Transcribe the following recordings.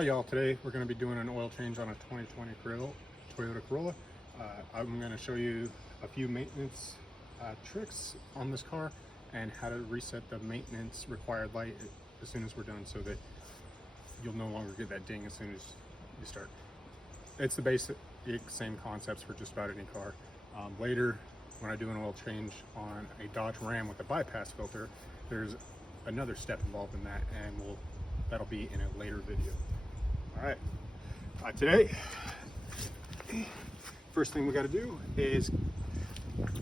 Hi y'all, today we're going to be doing an oil change on a 2020 Toyota Corolla. I'm going to show you a few maintenance tricks on this car and how to reset the maintenance required light as soon as we're done so that you'll no longer get that ding as soon as you start. It's the basic same concepts for just about any car. Later, when I do an oil change on a Dodge Ram with a bypass filter, there's another step involved in that, and that'll be in a later video. All right, today, first thing we got to do is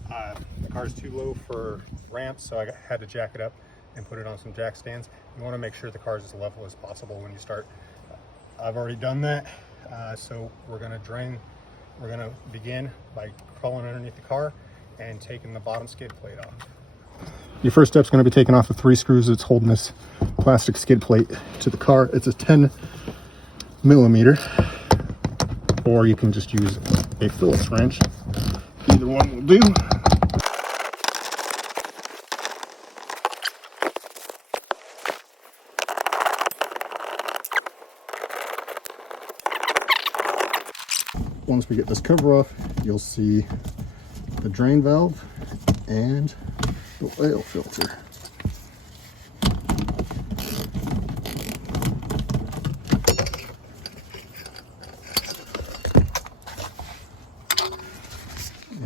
the car's too low for ramps, so I had to jack it up and put it on some jack stands. You want to make sure the car is as level as possible when you start. I've already done that, so we're going to begin by crawling underneath the car and taking the bottom skid plate off. Your first step is going to be taking off the 3 screws that's holding this plastic skid plate to the car. It's a 10 millimeter, or you can just use a Phillips wrench. Either one will do. Once we get this cover off, you'll see the drain valve and the oil filter.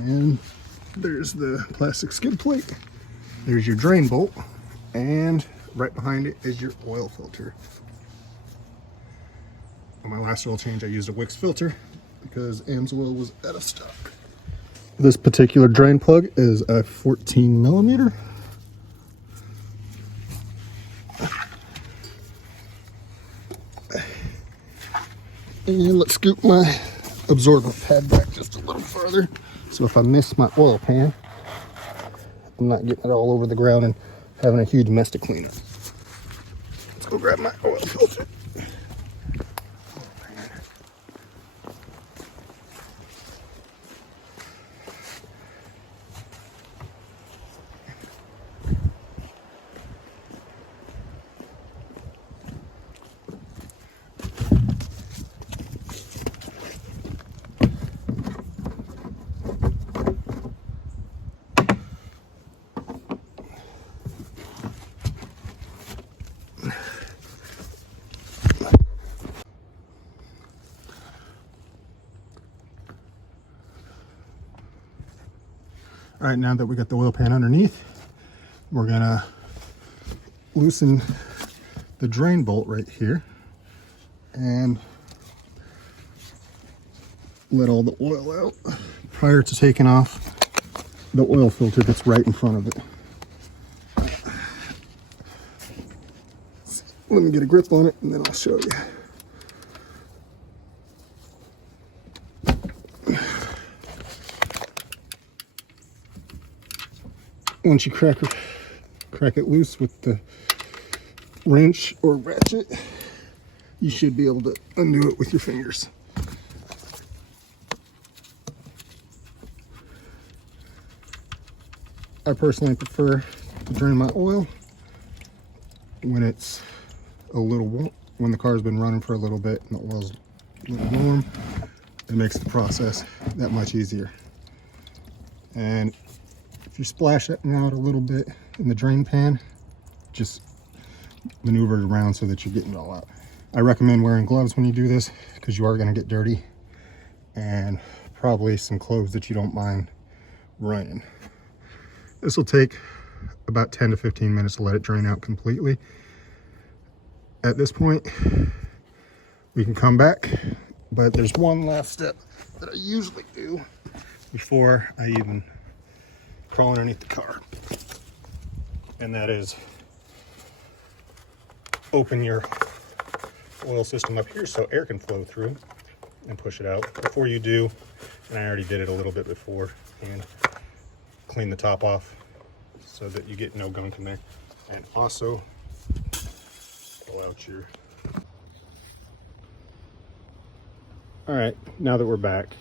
And there's the plastic skid plate. There's your drain bolt, and right behind it is your oil filter. On my last oil change, I used a Wix filter because AMSOIL was out of stock. This particular drain plug is a 14 millimeter. And let's scoop my absorbent pad back just a little further, so if I miss my oil pan, I'm not getting it all over the ground and having a huge mess to clean up. Let's go grab my oil filter. All right, now that we got the oil pan underneath, we're gonna loosen the drain bolt right here and let all the oil out prior to taking off the oil filter that's right in front of it. Let me get a grip on it and then I'll show you. Once you crack it loose with the wrench or ratchet, you should be able to undo it with your fingers. I personally prefer to drain my oil when it's a little warm, when the car's been running for a little bit and the oil's a little warm. It makes the process that much easier. And if you splash that out a little bit in the drain pan, just maneuver it around so that you're getting it all out. I recommend wearing gloves when you do this because you are going to get dirty, and probably some clothes that you don't mind running. This will take about 10 to 15 minutes to let it drain out completely. At this point, we can come back, but there's one last step that I usually do before I even crawl underneath the car, and that is open your oil system up here so air can flow through and push it out. Before you do, and I already did it a little bit before, and clean the top off so that you get no gunk in there, and also pull out your... All right, now that we're back,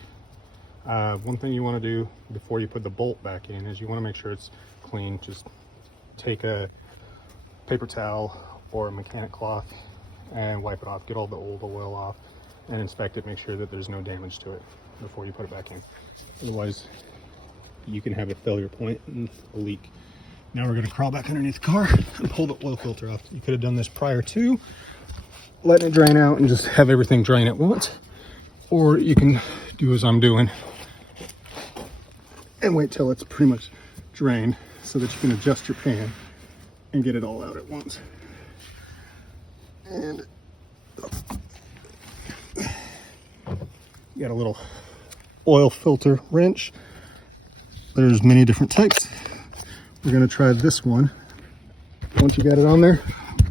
one thing you want to do before you put the bolt back in is you want to make sure it's clean. Just take a paper towel or a mechanic cloth and wipe it off, get all the old oil off, and inspect it, make sure that there's no damage to it before you put it back in. Otherwise, you can have a failure point and a leak. Now we're going to crawl back underneath the car and pull the oil filter off. You could have done this prior to letting it drain out and just have everything drain at once, or you can do as I'm doing and wait till it's pretty much drained so that you can adjust your pan and get it all out at once. And you got a little oil filter wrench. There's many different types. We're going to try this one. Once you got it on there,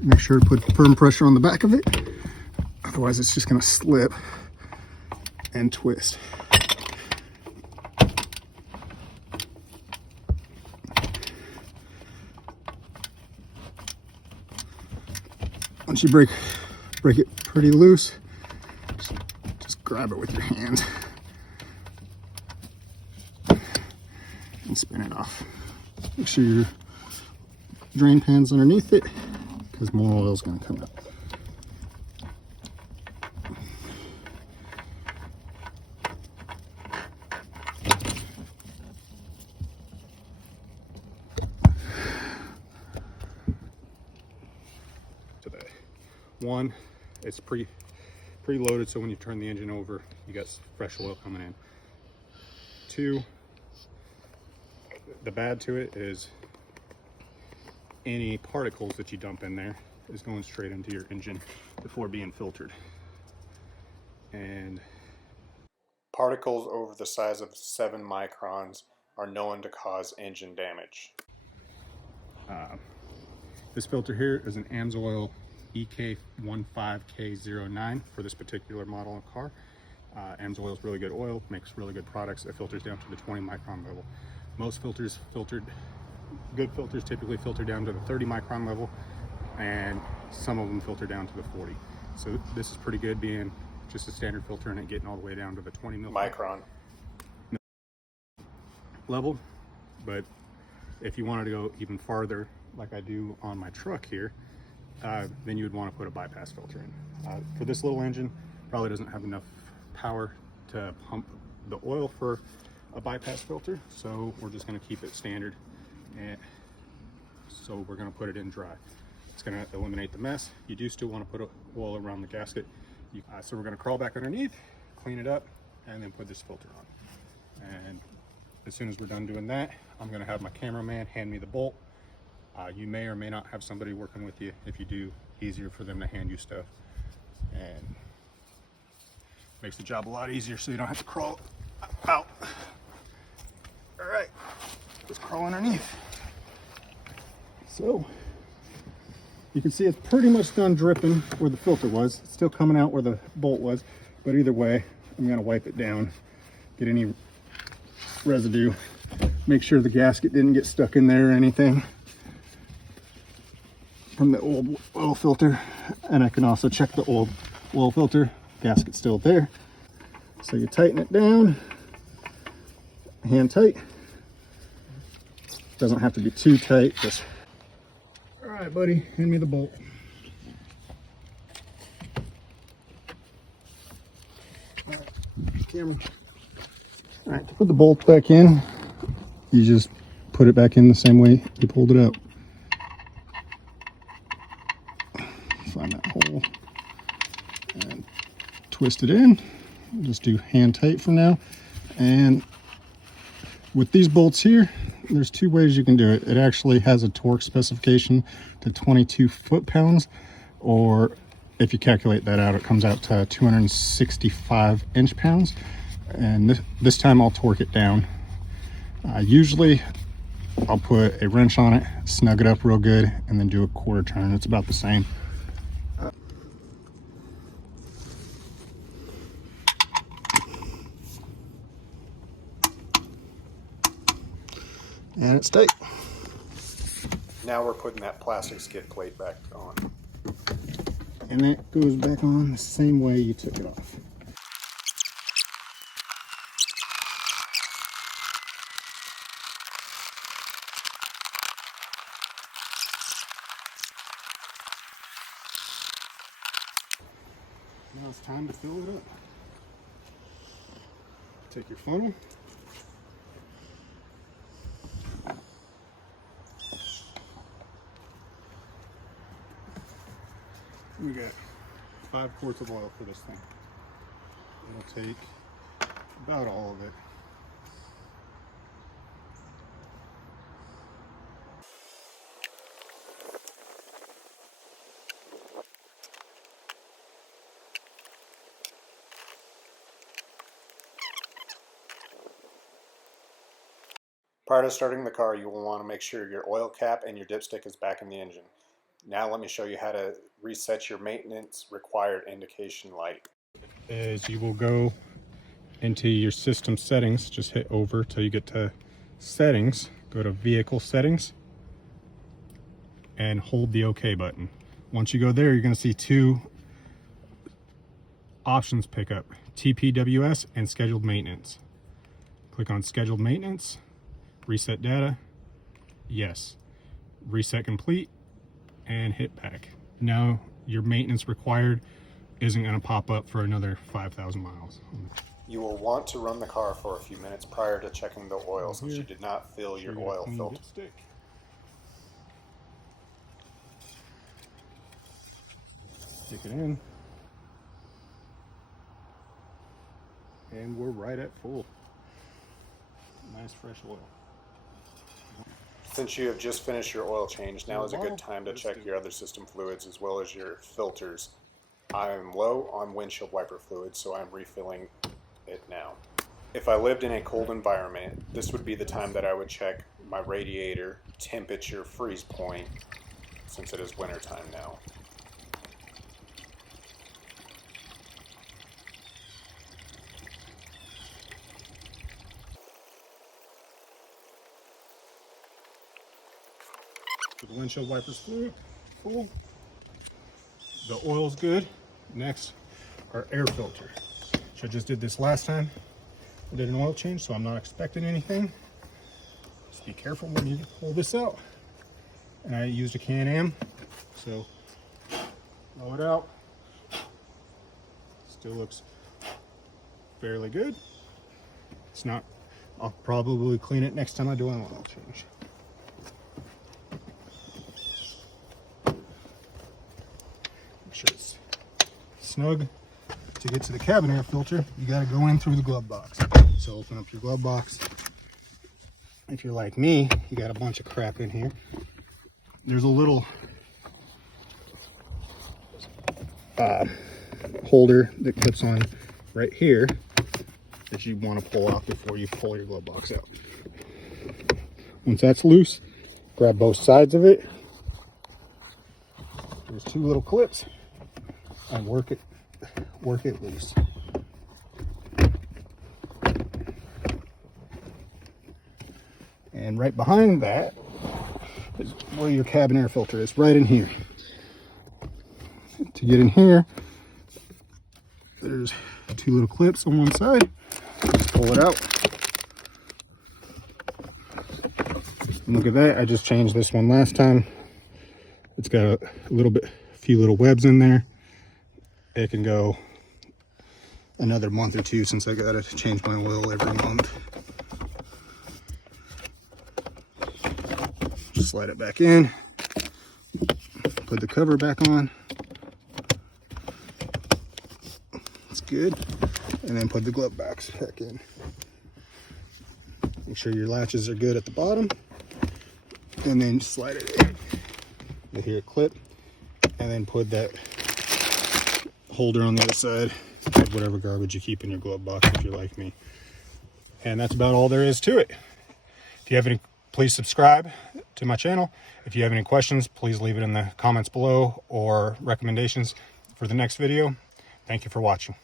make sure to put firm pressure on the back of it. Otherwise it's just going to slip and twist. Once you break it pretty loose, just grab it with your hand and spin it off. Make sure your drain pan's underneath it, because more oil is going to come out. Today, one, it's pre-loaded, so when you turn the engine over, you got fresh oil coming in. Two, the bad to it is any particles that you dump in there is going straight into your engine before being filtered. And particles over the size of 7 microns are known to cause engine damage. This filter here is an AMSOIL EK15K09 for this particular model of car. AMSOIL is really good oil, makes really good products. It filters down to the 20 micron level. Most filters good filters typically filter down to the 30 micron level, and some of them filter down to the 40. So this is pretty good, being just a standard filter and it getting all the way down to the 20 micron level. But if you wanted to go even farther, like I do on my truck here, then you would want to put a bypass filter in. For this little engine, probably doesn't have enough power to pump the oil for a bypass filter, so we're just going to keep it standard, and so we're going to put it in dry. It's going to eliminate the mess. You do still want to put oil around the gasket. So we're going to crawl back underneath, clean it up, and then put this filter on. And as soon as we're done doing that, I'm going to have my cameraman hand me the bolt. You may or may not have somebody working with you. If you do, easier for them to hand you stuff, and makes the job a lot easier so you don't have to crawl out. All right, let's crawl underneath. So you can see it's pretty much done dripping where the filter was. It's still coming out where the bolt was, but either way, I'm gonna wipe it down, get any residue, make sure the gasket didn't get stuck in there or anything from the old oil filter. And I can also check the old oil filter, gasket's still there. So you tighten it down, hand tight. Doesn't have to be too tight, just. All right, buddy, hand me the bolt. All right, camera. All right, to put the bolt back in, you just put it back in the same way you pulled it out. Find that hole and twist it in. Just do hand tight for now. And with these bolts here, there's 2 ways you can do it. It actually has a torque specification to 22 foot-pounds, or if you calculate that out, it comes out to 265 inch-pounds. And this time I'll torque it down. Usually I'll put a wrench on it, snug it up real good, and then do a quarter turn. It's about the same. And it's tight. Now we're putting that plastic skid plate back on. And that goes back on the same way you took it off. Now it's time to fill it up. Take your funnel. We got 5 quarts of oil for this thing. It'll take about all of it. Prior to starting the car, you will want to make sure your oil cap and your dipstick is back in the engine. Now let me show you how to reset your maintenance required indication light. As you will go into your system settings, just hit over till you get to settings, go to vehicle settings, and hold the OK button. Once you go there, you're going to see 2 options pick up, TPWS and scheduled maintenance. Click on scheduled maintenance. Reset data, yes. Reset complete, and hit back. Now your maintenance required isn't going to pop up for another 5,000 miles. You will want to run the car for a few minutes prior to checking the oil since you did not fill your oil filter. Stick it in, and we're right at full. Nice fresh oil. Since you have just finished your oil change, now is a good time to check your other system fluids as well as your filters. I'm low on windshield wiper fluid, so I'm refilling it now. If I lived in a cold environment, this would be the time that I would check my radiator temperature freeze point, since it is winter time now. The windshield wipers fluid full. The oil's good. Next, our air filter. So I just did this last time. I did an oil change, so I'm not expecting anything. Just be careful when you pull this out. And I used a Can-Am, so blow it out. Still looks fairly good. It's not. I'll probably clean it next time I do an oil change. Sure it's snug. To get to the cabin air filter, you got to go in through the glove box. So open up your glove box. If you're like me, you got a bunch of crap in here. There's a little holder that clips on right here that you want to pull out before you pull your glove box out. Once that's loose, grab both sides of it. There's 2 little clips. And work it loose. And right behind that is where your cabin air filter is, right in here. To get in here, there's 2 little clips on one side. Pull it out. And look at that, I just changed this one last time. It's got a few little webs in there. It can go another month or 2 since I gotta change my oil every month. Just slide it back in, put the cover back on. It's good. And then put the glove box back in. Make sure your latches are good at the bottom. And then slide it in. You hear it clip. And then put that holder on the other side. Add whatever garbage you keep in your glove box if you're like me. And that's about all there is to it. If you have any, please subscribe to my channel. If you have any questions, please leave it in the comments below or recommendations for the next video. Thank you for watching.